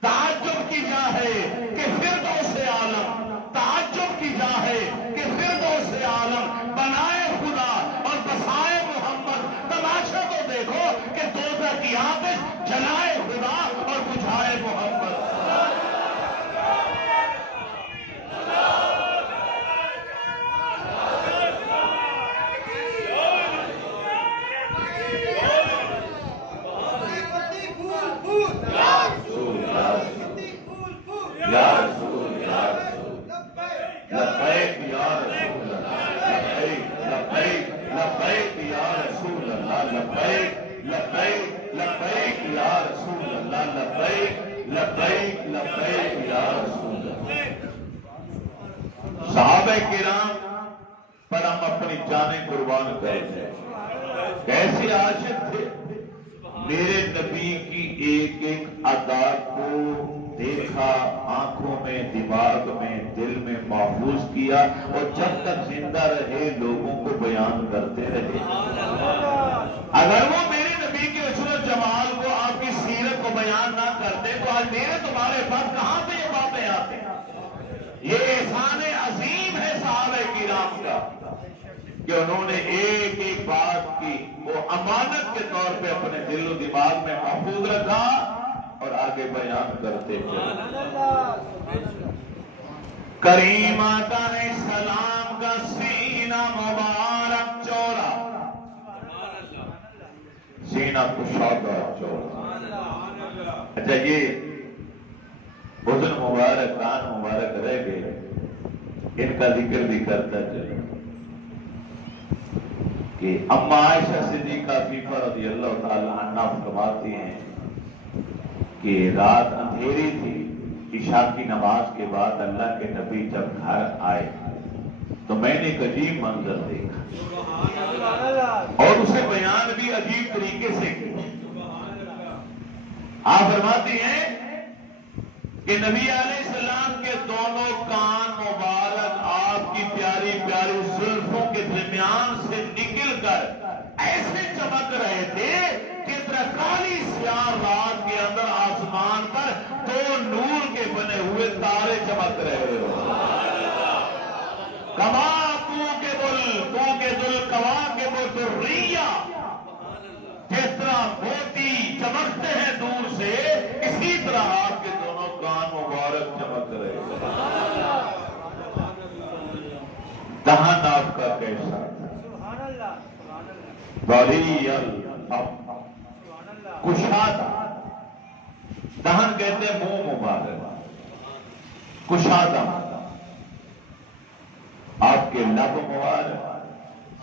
تعجب کی جا ہے کہ فردوس عالم، تعجب کی جا ہے کہ فردوس عالم بنائے خدا اور بسائے محمد۔ تماشا تو دیکھو کہ دوزخ کی آتش جلائے خدا اور بجھائے محمد۔ یا رسول یا رسول، لبیک یا رسول اللہ، لبیک لبیک یا رسول اللہ، لبیک لبیک لبیک یا رسول اللہ، لبیک لبیک لبیک یا رسول اللہ۔ صحابہ کرام پر ہم اپنی جانیں قربان کرتے ہیں، کیسے عاشق تھے، میرے نبی کی ایک ایک ادا کو دیکھا، آنکھوں میں، دماغ میں، دل میں محفوظ کیا، اور جب تک زندہ رہے لوگوں کو بیان کرتے رہے۔ اگر وہ میرے نبی کے حسن و جمال کو، آپ کی سیرت کو بیان نہ کرتے تو آج میرے تمہارے پاس کہاں سے یہ باتیں آتے؟ یہ احسان عظیم ہے صحابہ کرام کا کہ انہوں نے ایک ایک بات کی وہ امانت کے طور پہ اپنے دل و دماغ میں محفوظ رکھا اور آگے بیان کرتے چلے۔ کریم آقا علیہ السلام کا سینہ مبارک چوڑا، سینہ کشادہ چوڑا۔ اچھا، یہ حسن مبارک، کان مبارک رہ گئے، ان کا ذکر بھی کرتا چلے کہ اما عائشہ صدیقہ فیفا رضی اللہ تعالی عنہ فرماتی ہیں کہ رات اندھیری تھی، عشاء کی نماز کے بعد اللہ کے نبی جب گھر آئے تو میں نے ایک عجیب منظر دیکھا اور اسے بیان بھی عجیب طریقے سے کیا۔ آپ فرماتی ہیں کہ نبی علیہ السلام کے دونوں کان مبارک آپ کی پیاری پیاری زلفوں کے درمیان سے نکل کر ایسے چمک رہے تھے کہ کالی سیاہ رات کے اندر آسمان پر دو نور کے بنے ہوئے تارے چمک رہے ہو۔ کما تو کے دل کوا کے وہ دریا، جس طرح موتی چمکتا دہن آپ کا کیسا تھا؟ ضریع الفم، کشادہ، دہن کہتے ہیں منہ مبارک، کشادہ آپ کے لب مبارک،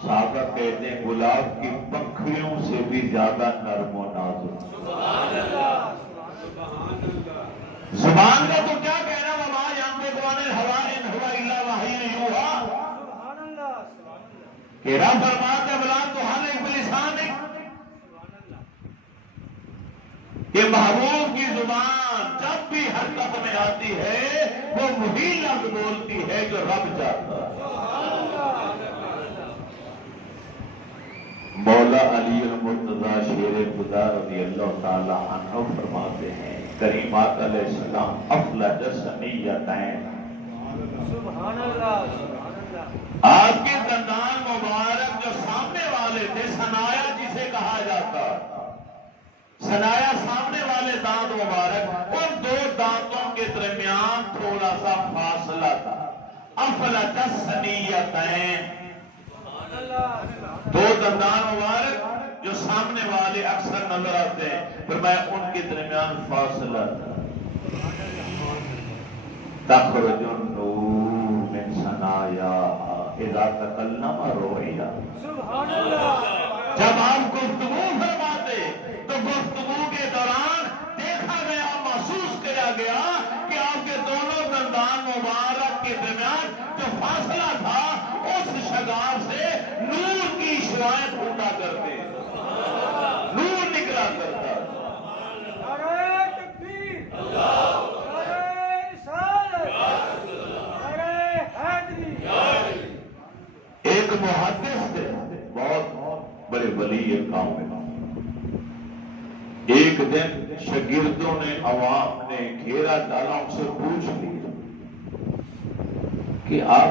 صحابہ کہتے ہیں گلاب کی پنکھڑیوں سے بھی زیادہ نرم و نازک۔ زبان کا تو کیا کہنا، وما ينطق عن الهوى ان هو الا وحی یوحی، کہ رب فرماتے بلا تحرک بلسانک، کہ محبوب کی زبان جب بھی حرکت میں آتی ہے وہ وہی لفظ بولتی ہے جو رب چاہتا ہے۔ مولا علی المرتضی شیر خدا رضی اللہ تعالی عنہ فرماتے ہیں کریمات علیہ السلام افلج ثنیتین، سبحان اللہ، آپ کے دندان مبارک جو سامنے والے تھے، ثنایا جسے کہا جاتا، ثنایا سامنے والے دانت مبارک، ان دو دانتوں کے درمیان تھوڑا سا فاصلہ تھا۔ افلج ثنیتین، دو دندان مبارک جو سامنے والے اکثر نظر آتے ہیں، فرمایا ان کے درمیان فاصلہ تھا۔ تخرج النور من ثنایاها اذا تکلم رویا، سبحان اللہ، جب آپ گفتگو فرماتے تو گفتگو کے دوران دیکھا گیا، محسوس کیا گیا کہ آپ کے دونوں دندان مبارک کے درمیان جو فاصلہ تھا اس شگاف سے نور کی شعاعیں پھوٹا کرتے، نور نکلا کرتا۔ نعرہ تکبیر، نعرہ رسالت، نعرہ حیدری۔ ایک محدث تھے، بہت بڑے ولی قوم میں، ایک دن شاگردوں نے، عوام نے گھیرا ڈالا، ان سے پوچھ لیا کہ آپ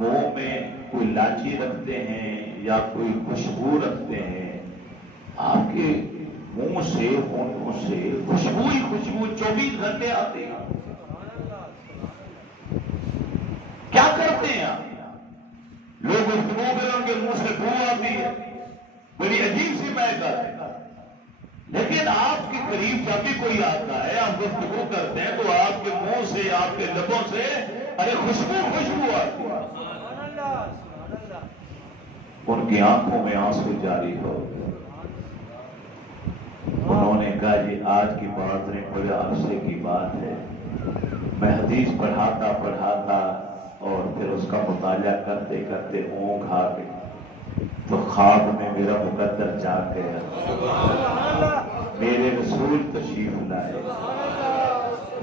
منہ میں کوئی لاچی رکھتے ہیں یا کوئی خوشبو رکھتے ہیں؟ آپ کے منہ سے، ہونٹوں سے خوشبو ہی خوشبو 24 گھنٹے آتی ہے، کیا کرتے ہیں آپ؟ لوگ گفتگو کریں ان کے منہ سے بو آتی ہے، بڑی عجیب سی بات ہے، لیکن آپ کے قریب جب بھی کوئی آتا ہے، آپ گفتگو کرتے ہیں تو آپ کے منہ سے، آپ کے لبوں سے ارے خوشبو خوشبو آتی ہے۔ ان کی آنکھوں میں آنسو جاری ہو گئے، انہوں نے کہا جی آج کی بات نہیں، بڑے عرصے کی بات ہے، میں حدیث پڑھاتا پڑھاتا اور پھر اس کا مطالعہ کرتے کرتے اونگ آ گئی تو خواب میں میرا مقدر جاگ گیا، میرے رسول تشریف لائے،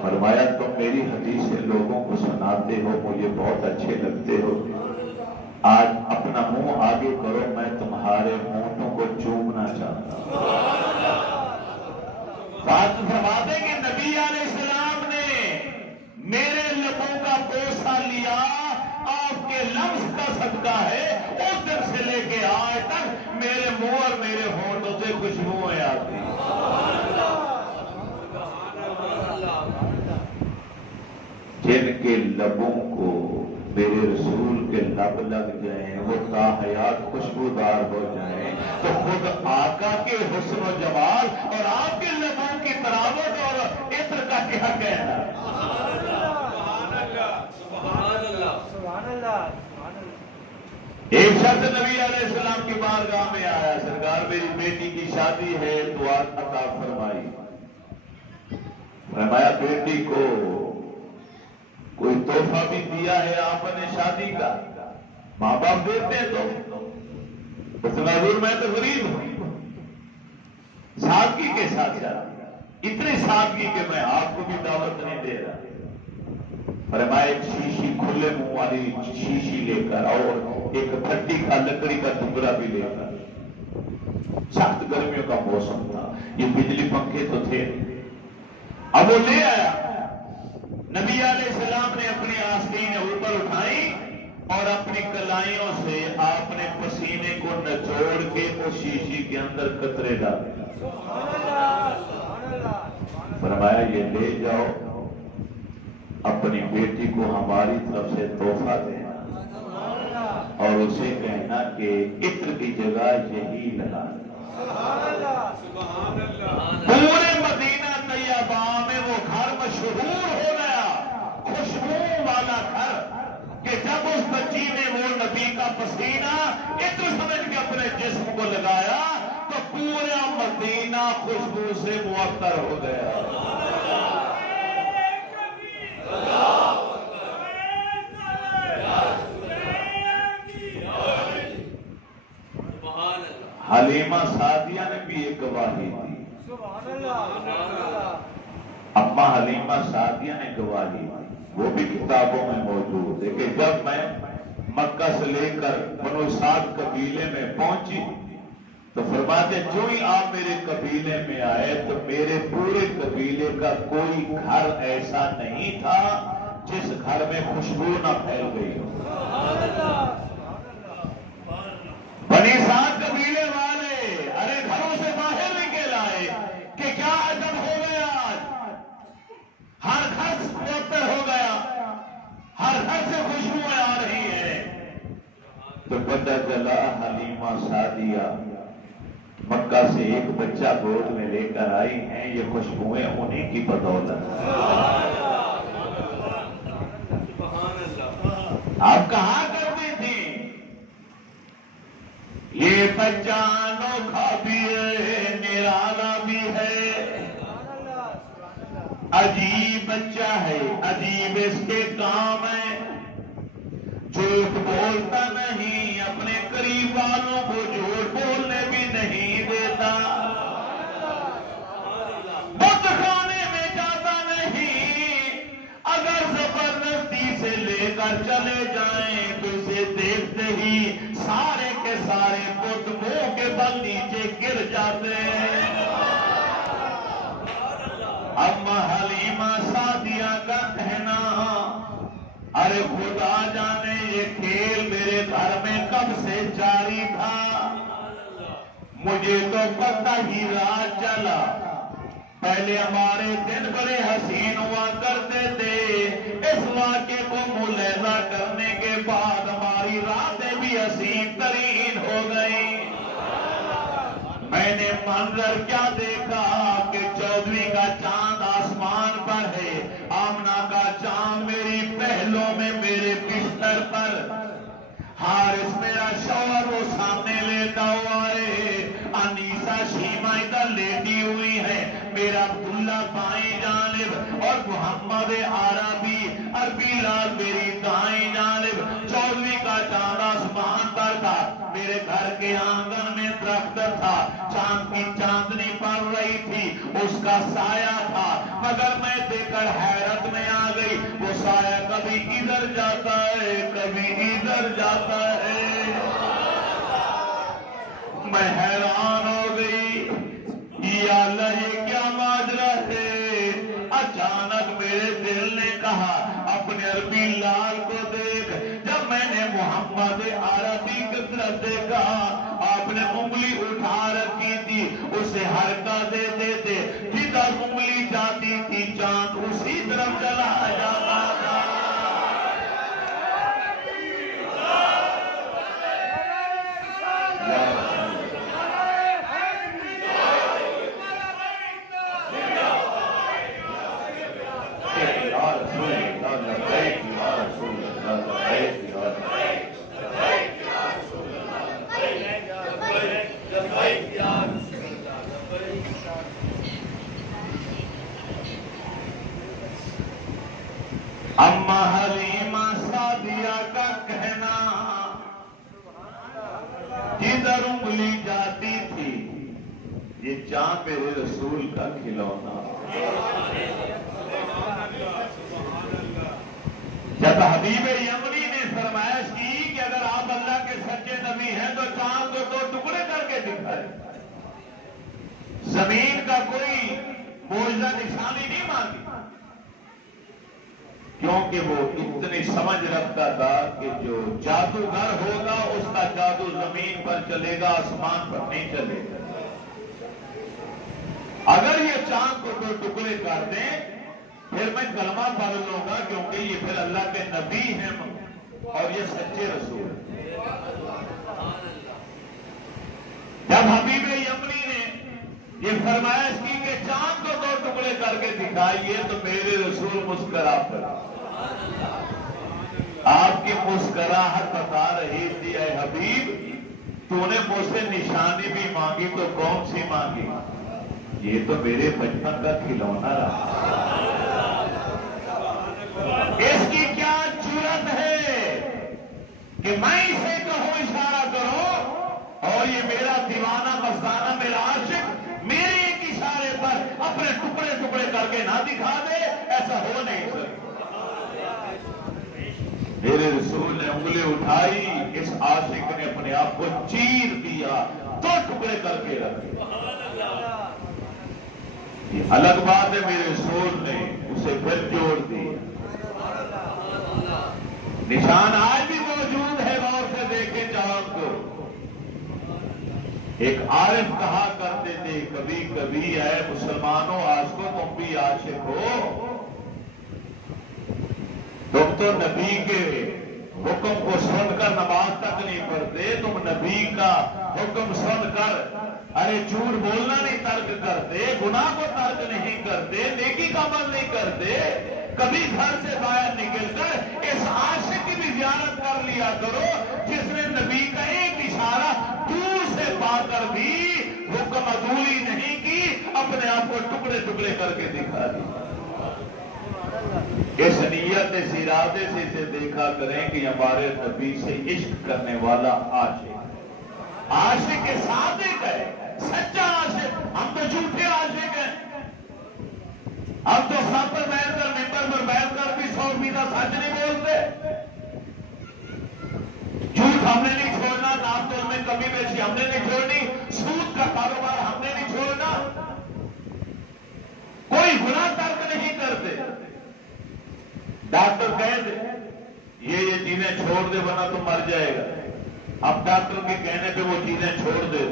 فرمایا تم میری حدیثیں لوگوں کو سناتے ہو، مجھے بہت اچھے لگتے ہو، آج اپنا منہ آگے کرو، میں تمہارے ہونٹوں کو چومنا چاہتا ہوں۔ بات فرماتے کہ نبی علیہ السلام نے میرے لبوں کا بوسہ لیا، آپ کے لفظ کا صدقہ ہے، اس دن سے لے کے آج تک میرے منہ اور میرے ہونٹوں سے خوشبوئیں آتی۔ جن کے لبوں کو میرے رسول کے لب لگ جائیں، وہ تا حیات خوشبودار ہو جائیں، تو خود آقا کے حسن و جمال اور آپ کے لبوں کی تراوت اور عطر کا کیا کہنا۔ ایک شخص نبی علیہ السلام کی بارگاہ میں آیا، سرکار میری بیٹی کی شادی ہے، دعا عطا فرمائی۔ فرمایا بیٹی کو کوئی تحفہ بھی دیا ہے آپ نے شادی کا؟ ماں باپ دیتے ہیں تو حضور میں تو غریب ہوں، سادگی کے ساتھ شادی، اتنی سادگی کہ میں آپ کو بھی دعوت نہیں دے رہا۔ فرمایا ایک شیشی کھلے منہ والی شیشی لے کر اور ایک پھٹی کا لکڑی کا ٹکڑا بھی لے کر، سخت گرمیوں کا موسم تھا، یہ بجلی پنکھے تو تھے، اب وہ لے آیا۔ نبی علیہ السلام نے اپنی آستینیں اوپر اٹھائی اور اپنی کلائیوں سے آپ نے پسینے کو نچوڑ کے اس شیشی کے اندر قطرے ڈالے، فرمایا یہ لے جاؤ، اپنی بیٹی کو ہماری طرف سے تحفہ دینا۔ اور اسے کہنا کہ عطر کی جگہ یہی لگا سبحان اللہ پورے مدینہ طیبہ میں وہ گھر مشہور ہو گیا، خوشبو والا گھر، کہ جب اس بچی نے وہ نبی کا پسینہ عطر سمجھ کے اپنے جسم کو لگایا تو پورا مدینہ خوشبو سے معطر ہو گیا۔ حلیمہ سعدیہ نے بھی ایک گواہی دی، سبحان اللہ اما حلیمہ سعدیہ نے گواہی دی، وہ بھی کتابوں میں موجود ہے کہ جب میں مکہ سے لے کر بنو سعد قبیلے میں پہنچی تو فرماتے جو ہی آپ میرے قبیلے میں آئے تو میرے پورے قبیلے کا کوئی گھر ایسا نہیں تھا جس گھر میں خوشبو نہ پھیل گئی ہو۔ بنی سعد قبیلے والے ارے گھروں سے باہر نکل آئے کہ کیا عجب ہو گیا، آج ہر گھر معطر ہو گیا، ہر گھر سے خوشبوئیں آ رہی ہیں۔ تو پتہ چلا حلیمہ سعدیہ مکہ سے ایک بچہ گود میں لے کر آئی ہیں، یہ خوشبوئیں انہیں کی بدولت ہیں۔ آپ کہاں کرتی تھی یہ بچہ انوکھا بھی ہے نرالا بھی ہے، عجیب بچہ ہے، عجیب اس کے کام ہے، جھوٹ بولتا نہیں، اپنے قریب والوں کو جھوٹ بولنے بھی نہیں دیتا، بت خانے میں جاتا نہیں، اگر زبردستی سے لے کر چلے جائیں تو اسے دیکھتے ہی سارے کے سارے بت منہ کے بل نیچے گر جاتے ہیں۔ اما حلیمہ سعدیہ کا کہنا ارے خدا جانے یہ کھیل میرے گھر میں کب سے جاری تھا، مجھے تو پتہ ہی رات چلا، پہلے ہمارے دن بڑے حسین ہوا کرتے تھے، اس واقعے کو ملاحظہ کرنے کے بعد ہماری راتیں بھی حسین ترین ہو گئی۔ میں نے منظر کیا دیکھا کہ 14ویں کا چاند آسمان پر ہے، آمنہ کا چاند میری پہلوں میں میرے بستر پر، حارث میرا شوہر وہ سامنے لیٹا ہوا ہے، انیسہ شیمہ ادھر لیٹی ہوئی ہے، میرا عبداللہ بائیں جانب اور محمد عربی لال میری دائیں جانب، 14ویں کا چاند آسمان پر تھا، میرے گھر کے آنگن میں درخت تھا، چاند کی چاندنی پڑ رہی تھی، اس کا سایہ تھا، مگر میں دیکھ کر حیرت میں آ گئی، وہ سایہ کبھی ادھر جاتا ہے کبھی ادھر جاتا ہے، میں حیران ہو گئی، یا اللہ یہ کیا ماجرا ہے؟ اچانک میرے دل نے کہا اپنے عربی لال کو دیکھ، جب میں نے محمد عربی کی طرف دیکھا، آپ نے انگلی اٹھا رکھی تھی، اسے حرکت دیتے تھے، جدھر انگلی جاتی تھی چاند اسی طرف چلا جاتا تھا۔ اما حلیمہ سعدیہ کا کہنا جدھر انگلی جاتی تھی یہ چاند میرے رسول کا کھلونا، جب حبیب یمنی نے فرمائش کی کہ اگر آپ اللہ کے سچے نبی ہیں تو چاند کو 2 ٹکڑے کر کے دکھائے، زمین کا کوئی معجزہ نشانی نہیں مانگی، کیونکہ وہ اتنی سمجھ رکھتا تھا کہ جو جادوگر ہوگا اس کا جادو زمین پر چلے گا، آسمان پر نہیں چلے گا، اگر یہ چاند کو 2 ٹکڑے کر دیں پھر میں کلمہ پڑھ لوں گا، کیونکہ یہ پھر اللہ کے نبی ہیں اور یہ سچے رسول ہیں۔ جب حبیب یمنی نے یہ فرمائش کی کہ چاند کو 2 ٹکڑے کر کے دکھائیے تو میرے رسول مسکرا پڑا. آپ کی مسکراہٹ بتا رہی تھی اے حبیب تو نے مجھ سے نشانی بھی مانگی تو کون سی مانگی؟ یہ تو میرے بچپن کا کھلونا رہا. اس کی کیا جرت ہے کہ میں اسے کہوں اشارہ کرو اور یہ میرا دیوانہ مستانہ میرا عاشق میرے ایک اشارے پر اپنے ٹکڑے ٹکڑے کر کے نہ دکھا دے؟ ایسا ہو نہیں سکتا. میرے رسول نے انگلی اٹھائی, اس عاشق نے اپنے آپ کو چیر دیا, 2 ٹکڑے کر کے رکھے. یہ الگ بات ہے میرے رسول نے اسے پھر جوڑ دیا. نشان آج بھی موجود ہے, غور سے دیکھیں چاند کو. ایک عارف کہا کرتے تھے کبھی کبھی اے مسلمانوں عاشقوں تم بھی عاشق ہو, تم تو نبی کے حکم کو سن کر نماز تک نہیں پڑھتے, تم نبی کا حکم سن کر ارے جھوٹ بولنا نہیں ترک کرتے, گناہ کو ترک نہیں کرتے, نیکی کا عمل نہیں کرتے. کبھی گھر سے باہر نکل کر اس عاشق کی بھی زیارت کر لیا کرو جس نے نبی کا ایک اشارہ دور سے پا کر بھی حکم عدولی نہیں کی, اپنے آپ کو ٹکڑے ٹکڑے کر کے دکھا دیا. اس نیت اس ارادے سے اسے دیکھا کریں کہ ہمارے نبی سے عشق کرنے والا عاشق کے صادق ہے, سچا عاشق. ہم تو جھوٹے عاشق ہیں, ہم تو سب پر بیٹھ کر ممبر پر بیٹھ کر بھی 100% سچ نہیں بولتے. جھوٹ ہم نے نہیں چھوڑنا, نام تول میں کمی بیشی ہم نے نہیں چھوڑنی, سود کا کاروبار ہم نے نہیں چھوڑنا, کوئی گناہ ترک نہیں کرتے. ڈاکٹر کہہ دے یہ چیزیں چھوڑ دے ورنہ تو مر جائے گا, اب ڈاکٹر کے کہنے پہ وہ چیزیں چھوڑ دے,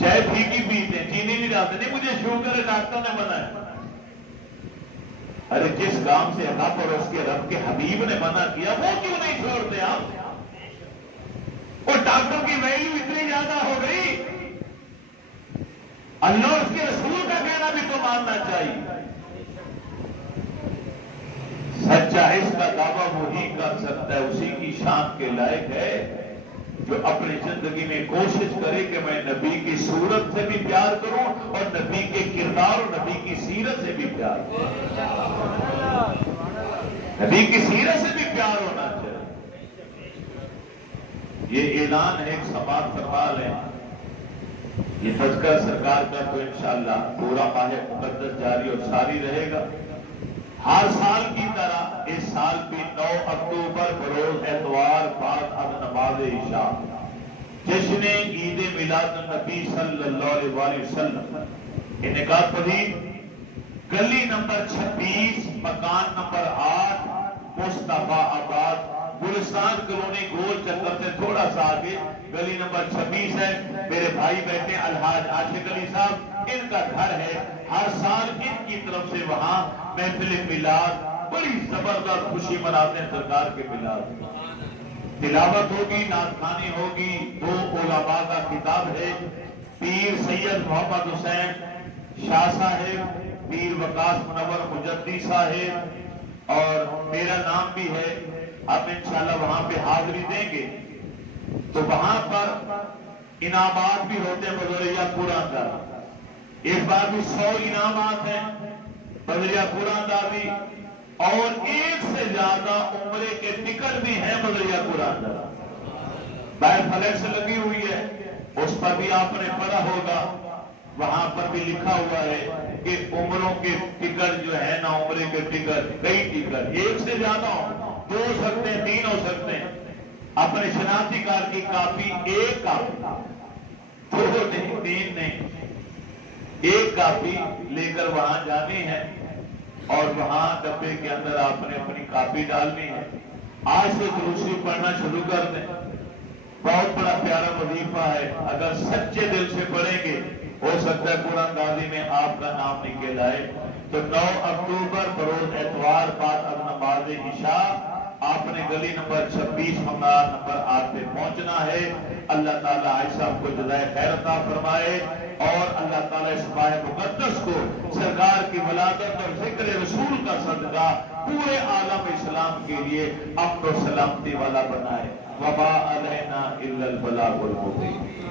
چائے پھیکی پیتے, چینی نہیں ڈالتے. نہیں مجھے شوگر ہے, ڈاکٹر نے منع ہے. ارے جس کام سے رب اور اس کے رب کے حبیب نے منع کیا وہ کیوں نہیں چھوڑتے آپ؟ اور ڈاکٹر کی ویلیو اتنی زیادہ ہو گئی, اللہ اور اس کے رسول کا کہنا بھی تو ماننا چاہیے. سچا اس کا دعویٰ وہی کر سکتا ہے, اسی کی شان کے لائق ہے جو اپنی زندگی میں کوشش کرے کہ میں نبی کی صورت سے بھی پیار کروں اور نبی کے کردار اور نبی کی سیرت سے بھی پیار کروں. نبی کی سیرت سے بھی پیار ہونا چاہیے. یہ اعلان ہے, ایک سماعت فرما لیں. یہ تذکرہ سرکار کا تو انشاءاللہ پورا ماہ مقدس جاری اور ساری رہے گا. ہر سال کی طرح اس سال بھی 9 اکتوبر بروز اتوار بعد اب نماز عشاء جشن عید میلاد النبی صلی اللہ علیہ وسلم انعقاد پذیر گلی نمبر 26 مکان نمبر 8 مصطفیٰ آباد گلستان کالونی گول چکر سے تھوڑا سا آگے گلی نمبر 26 ہے. میرے بھائی بیٹھے الحاج عاشق علی صاحب, ان کا گھر ہے. ہر سال ان کی طرف سے وہاں محفل میلاد بڑی زبردست خوشی مناتے ہیں. سرکار کے میلاد تلاوت ہوگی, نعت خوانی ہوگی. 2 علماء کا خطاب ہے, پیر سید محمد حسین شاہ صاحب, پیر وقاص منور مجدی صاحب, اور میرا نام بھی ہے. اب انشاءاللہ وہاں پہ حاضری دیں گے تو وہاں پر انعامات بھی ہوتے ہیں بدریہ قرآن کا. اس بار بھی 100 انعامات ہیں بدریہ قرآن کا بھی, اور 1 سے زیادہ عمرے کے ٹکٹ بھی ہیں بدریہ قرآن کا. باہر فلیکس لگی ہوئی ہے, اس پر بھی آپ نے پڑھا ہوگا. وہاں پر بھی لکھا ہوا ہے کہ عمروں کے ٹکٹ جو ہے نا, عمرے کے ٹکٹ کئی ٹکٹ 1 سے زیادہ ہوں, 2 ہو سکتے ہیں, 3 ہو سکتے ہیں. اپنے شناختی کارڈ کی کاپی, 1 کاپی, 2 نہیں, 3 نہیں, 1 کاپی لے کر وہاں جانی ہے اور وہاں ڈبے کے اندر آپ نے اپنی کاپی ڈالنی ہے. آج سے درود پڑھنا شروع کر دیں. بہت بڑا پیارا وظیفہ ہے, اگر سچے دل سے پڑھیں گے ہو سکتا ہے قرآن دازی میں آپ کا نام نکل آئے. تو 9 اکتوبر بروز اتوار بعد اب نماز عشاء آپ آپ نے گلی نمبر 26 ممبران نمبر 8 پہ پہنچنا ہے۔ اللہ تعالیٰ عائشہ صاحب کو جزائے خیر عطا فرمائے اور اللہ تعالیٰ اس ماہ مقدس کو سرکار کی ولادت اور ذکر رسول کا صدقہ پورے عالم اسلام کے لیے امن و سلامتی والا بنائے۔ وما علینا الا البلاغ المبین۔